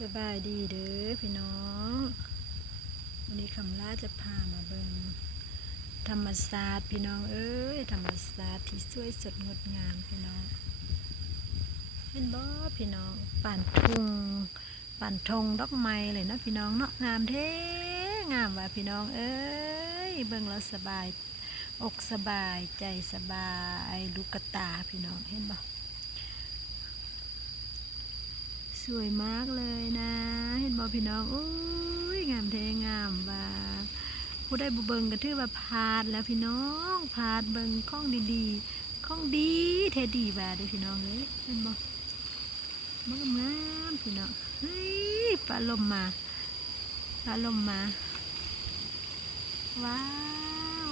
สบายดีเด้อพี่น้อง วันนี้คำลาจะพามาเบิงธรรมศาสตร์พี่น้องเอ้ยธรรมศาสตร์ที่สวยสดงดงามพี่น้องเห็นบ่พี่น้องป่านทุงป่านธงดอกไม้เลยนะพี่น้องเนาะงามเท่งามว่ะพี่น้องเอ้ยเบิ่งแล้วสบายอกสบายใจสบายลูกตาพี่น้องเห็นบ่สวยมากเลย บอพี่น้องโอ้ยงามเทงามว่าผู้ได้บุเบิงกันถือว่าพาดแล้วพี่น้องพาดเบิงข้องดีๆข้องดีเทดีว่าเด้อพี่น้องเอ้ยเห็นบอมันงามพี่น้องเฮ้ยปลาลมมาปลาลมมาว้าว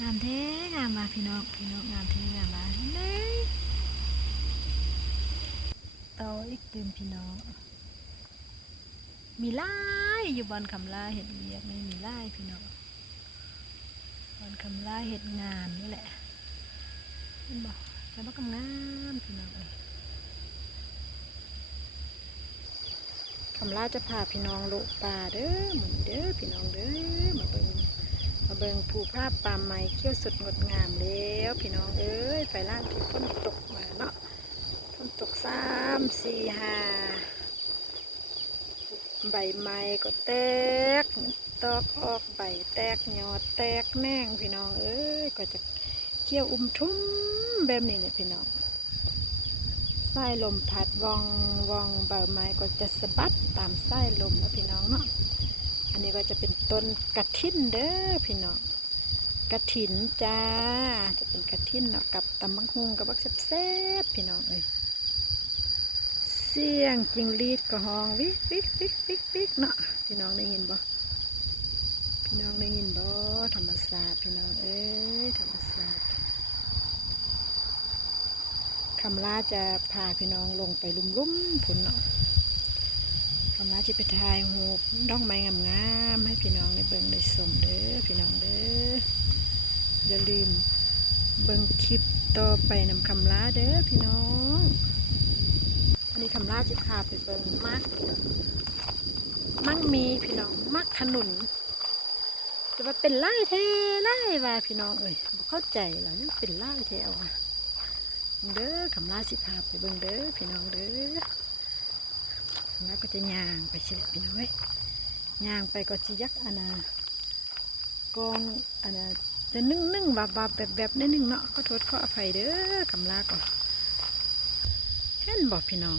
งามเทงามว่าพี่น้องพี่น้องงามเทงามว่าเฮ้ย เตาอีกตื่มพี่น้อง มีไล่อยู่บอนคำลาเห็ดเวียกไม่มีไล่พี่น้องบอนคำลาเห็ดงานนี่แหละเห็นบอกแต่ว่ากำงานพี่น้องเลยคำลาจะพาพี่น้องโลกป่าเด้อหมือนเด้อพี่น้องเด้อมาเบิงมาเบิงภูภาพป่าไม้เขี้ยวสุดงดงามแล้ว พี่น้องเอ้ยไฟล่างที่ฝนตกมาเนาะ ตกสามสี่ห้าใบไม้ก็แตก ตอกออกใบแตกยอดแตกแน่งพี่น้องเอ้ยก็จะเขี้ยวอุ้มทุ่มแบบนี้เนี่ยพี่น้องสายลมพัดวองวองใบไม้ก็จะสะบัดตามสายลมนะพี่น้องเนาะอันนี้ก็จะเป็นต้นกระถินเด้อพี่น้องกระถินจ้าจะเป็นกระถินเนาะกับตำบักฮุงกับบักแซ่บๆพี่น้องเอ้ย สียงจิงลีดก็ห้องวิกวิกวิกวิกวิกเนาะพี่น้องได้ยินบ่พี่น้องได้ยินบ่ธรรมศาสตร์พี่น้องเอ้ยธรรมศาสตร์คำลาจะพาพี่น้องลงไปลุ่มลุ่มๆผุนเนาะคำลาจะไปถ่ายหูปดอกไม้งามๆให้พี่น้องได้เบิ่งได้ชมเด้อพี่น้องเด้ออย่าลืมเบิ่งคลิปต่อไปนำคำลาเด้อพี่น้อง อันนี้คำราจะพาไปเบิงมากมั่งมีพี่น้องมักขนุนจะว่าเป็นไร่เทไร่ว่าพี่น้องเอ้ยบ่เข้าใจเหรอนี่เป็นไร่เทเอาว่ะเด้อคำราสิพาไปเบิงเด้อพี่น้องเด้อคำราก็จะย่างไปเฉลยพี่น้องเอ้ยย่างไปก็จะยักอันน่ะกองอันน่ะจะนึ่งนึ่งบาบาแบบแบบได้นึ่งเนาะก็โทษขออภัยเด้อคำราก่อน เห็นบอกพี่น้อง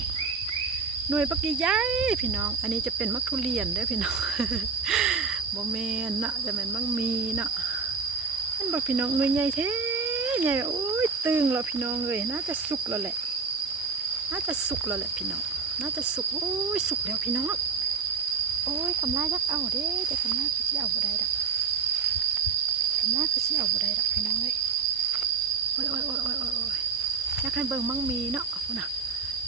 หน่วยปักใหญ่พี่น้อง อันนี้จะเป็นมักทุเรียนเด้พี่น้องบ่แมนเนาะจะเป็นมังมีเนาะเห็นบอกพี่น้องหน่วยใหญ่แท้ใหญ่โอ้ยตึงแล้วพี่น้องเลยน่าจะสุกแล้วแหละ น่าจะสุกแล้วแหละพี่น้อง น่าจะสุกโอ้ยสุกแล้วพี่น้องโอ้ยคำลายักเอาเด้แต่คำลาคือสิเอาบ่ได้ดอกคำลาคือสิเอาบ่ได้ดอกพี่น้องเอ้ยโอ้ยโอ้ยโอ้ยโอ้ยโอ้ยโอ้ยอยากให้เบิ่งมั่งมีเนาะพุ่นน่ะ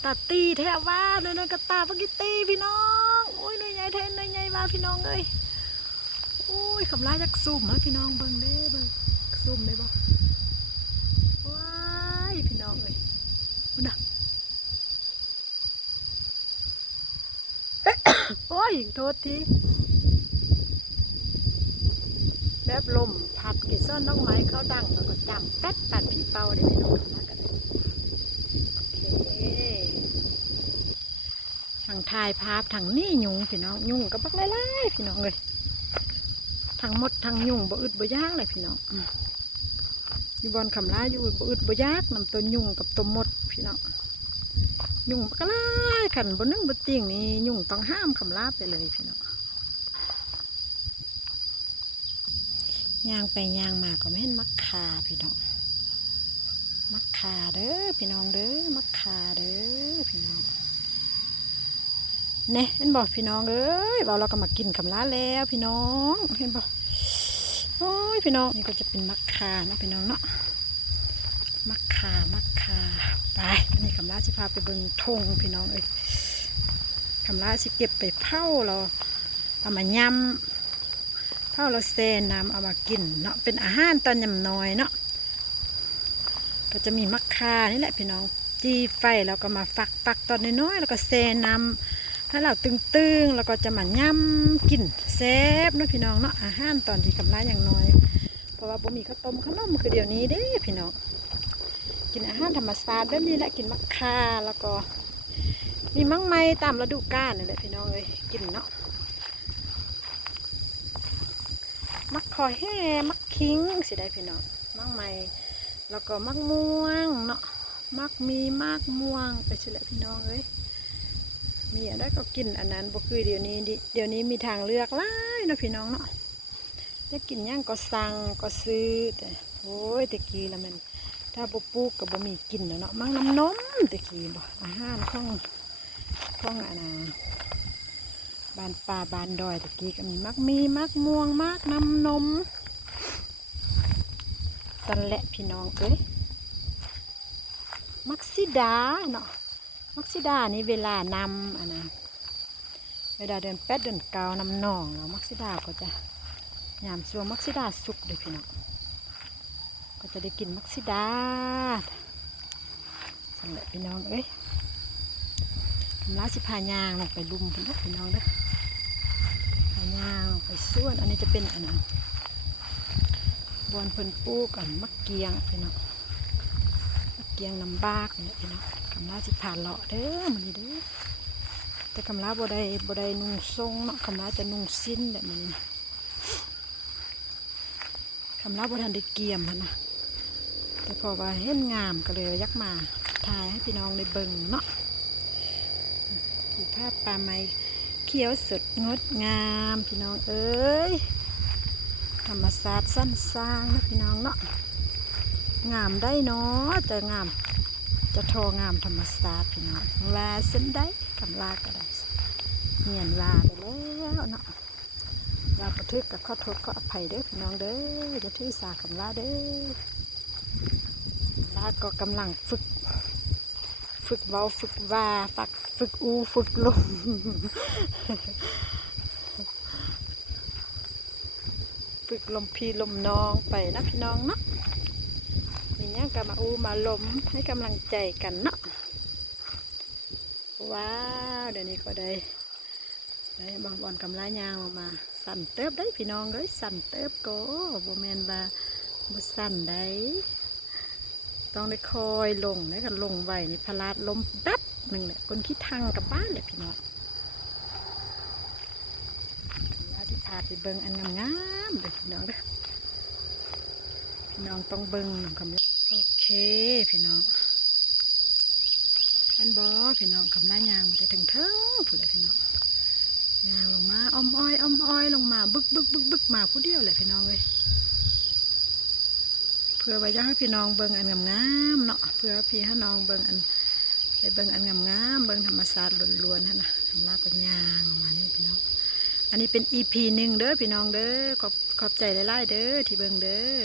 ตาตีแท้ว่าเนยๆกระตาปกิตีพี่น้องโอ้ยหน่วยใหญ่แท้หน่วยใหญ่มาพี่น้องเอ้ยโอ้ยคำลาอยากซูมมาพี่น้องเบิ่งเด้เบิ่งซูมได้บ่ว้ายพี่น้องเอ้ยน่ะโอ้ยโทษทีแบบลมพัดกิซ่อนน้องไม้เขาดังแล้วก็จำแป๊ดปัดพี่เปาได้พี่น้องนโอเคทาง ถ่ายภาพทางนี่ยุงพี่น้องยุงก็บักไล่ๆพี่น้องเลยทางหมดทางยุงบ่อึดบ่ยากเลยพี่น้องอยู่บอนคำลาอยู่บ่อึดบ่ยากนำตัวยุงกับตัวหมดพี่น้องยุงบักไล่ขันบ่นึ่งบ่ติ่งนี่ยุงต้องห้ามคำลาไปเลยพี่น้องย่างไปย่างมาก็ไม่เห็นมักคาพี่น้องมักขาเด้อพี่น้องเด้อมักขาเด้อพี่น้อง เนี่ยเห็นบอกพี่น้องเอ้ยเราเราก็มากินคำลาแล้วพี่น้องเห็นบอกโอ้ยพี่น้องนี่ก็จะเป็นมักขาเนาะพี่น้องเนาะมักขามักขาไปนนี้คำลาสิพาไปเบิ่งทงพี่น้องเอ้ยคำลาสิเก็บไปเผาเราเอามายำเผาเราแซ่น้ำเอามากินเนาะเป็นอาหารตอนยำน้อยเนาะก็จะมีมะคานี่แหละพี่น้องจีไฟแล้วก็มาฟักฟักตอนน้อยๆแล้วก็แช่น้ำ ให้เราตึงๆแล้วก็จะมาย่ำกินแซ่บเนาะพี่น้องเนาะอาหารตอนที่กำลังอย่างน้อย เพราะว่าบ่มีข้าวต้มข้าวนมคือเดี๋ยวนี้เด้พี่น้องกินอาหารธรรมชาติแบบนี้แหละกินมะคาแล้วก็ มีมังไม้ตามฤดูกาลนี่แหละพี่น้องเอ้ยกินเนาะมักคอแห่มักคิงสิได้พี่น้องมังไม้แล้วก็มักม่วงเนาะมักมีมากม่วงไปสิแหละพี่น้องเอ้ย มีอะไรก็กินอันนั้นบ่คือเดี๋ยวนี้ดิเดี๋ยวนี้มีทางเลือกหลายเนาะพี่น้องเนาะจะกินย่างก็สั่งก็ซื้อแต่โอ้ยตะกี้ละมันถ้าบ่ปลูกก็บ่มีกินเนาะมั่งน้ำนมตะกี้บ่อาหารของข้องอะนะบานป่าบานดอยตะกี้ก็มีมักมีมักม่วงมักน้ำนมสันแหละพี่น้องเอ้ยมักซิดาเนาะ มักซิดานี่เวลานำอะนะเวลาเดินแป๊ดเดินเกานำหนองเนาะมักซิดาก็จะยามช่วงมักซิดาสุกเลยพี่น้องก็จะได้กินมักซิดาสันแหละพี่น้องเอ้ยทำร้ายสิพายางลงไปลุมพี่น้องพี่น้องเด้อพายางลงไปส่วนอันนี้จะเป็นอันนั้นบอนเพิ่นปลูกกันมักเกียงพี่น้องมักเกียงน้ำบากเนี่ยพี่น้องำลาสิพานเลาะเด้อมันนี้เด้อแต่กำลาบ่ได้บ่ได้นุ่งทรงเนาะกำลาจะนุ่งสิ้นแบบนี้นะกำลาบ่ทันได้เกี่ยมนะแต่พอว่าเห็นงามก็เลยยักมาถ่ายให้พี่น้องได้เบิ่งเนาะผูภาพป่าไม้เขียวสดงดงามพี่น้องเอ้ยธรรมศาสตร์สั้นสร้างนะพี่น้องเนาะงามได้เนาะจะงาม จะโทองามธรรมศาสตร์พี่น้องลาเส้นได้กำลาก็ได้เงียนลาไปแล้วเนาะลาประทึกกับข้อโทษข้อภัยเด้อพี่น้องเด้อจะถือสากำลาเด้อลาก็กำลังฝึก ฝึกเว้าฝึกว่าฝึกฝึกอูฝึกลมฝึกลมพีลมน้องไปนะพี่น้องเนาะ เนี้ยก็มาอูมาล้มให้กำลังใจกันเนาะว้าวเดี๋ยวนี้ก็ได้ได้บางบอลกำลายางออกมา สั่นเติบได้พี่น้องเลยสั่นเติบโกโบแมนว่าบุสั่นได้ต้องได้คอยลงได้กันลงไว้นี่พลาดล้มแป๊บหนึ่งแหละคนขี้ทางกับบ้านเลยพี่น้องแล้วที่พาไปเบิงอันงามๆเลยพี่น้องเด้อพี่น้องต้องเบิงคำละโอเค พี่น้องอันบอพี่น้องคำละยางมาได้ถึงเทิงผู้เลยพี่น้องยางลงมาอ้อมอ้อยอ้อมอ้อยลงมาบึกบึกบึกบึกมาผู้เดียวเลยพี่น้องเลยเพื่อไว้จะให้พี่น้องเบิ่งอันงามๆเนาะเพื่อพี่ให้น้องเบิ่งอันได้เบิ่งอันงามๆเบิ่งธรรมศาสตร์ล้วนๆฮะนะทำลาก็ยางออกมานี่พี่น้องอันนี้เป็น EP หนึ่งเด้อพี่น้องเด้อขอบขอบใจหลายๆเด้อที่เบิ่งเด้อ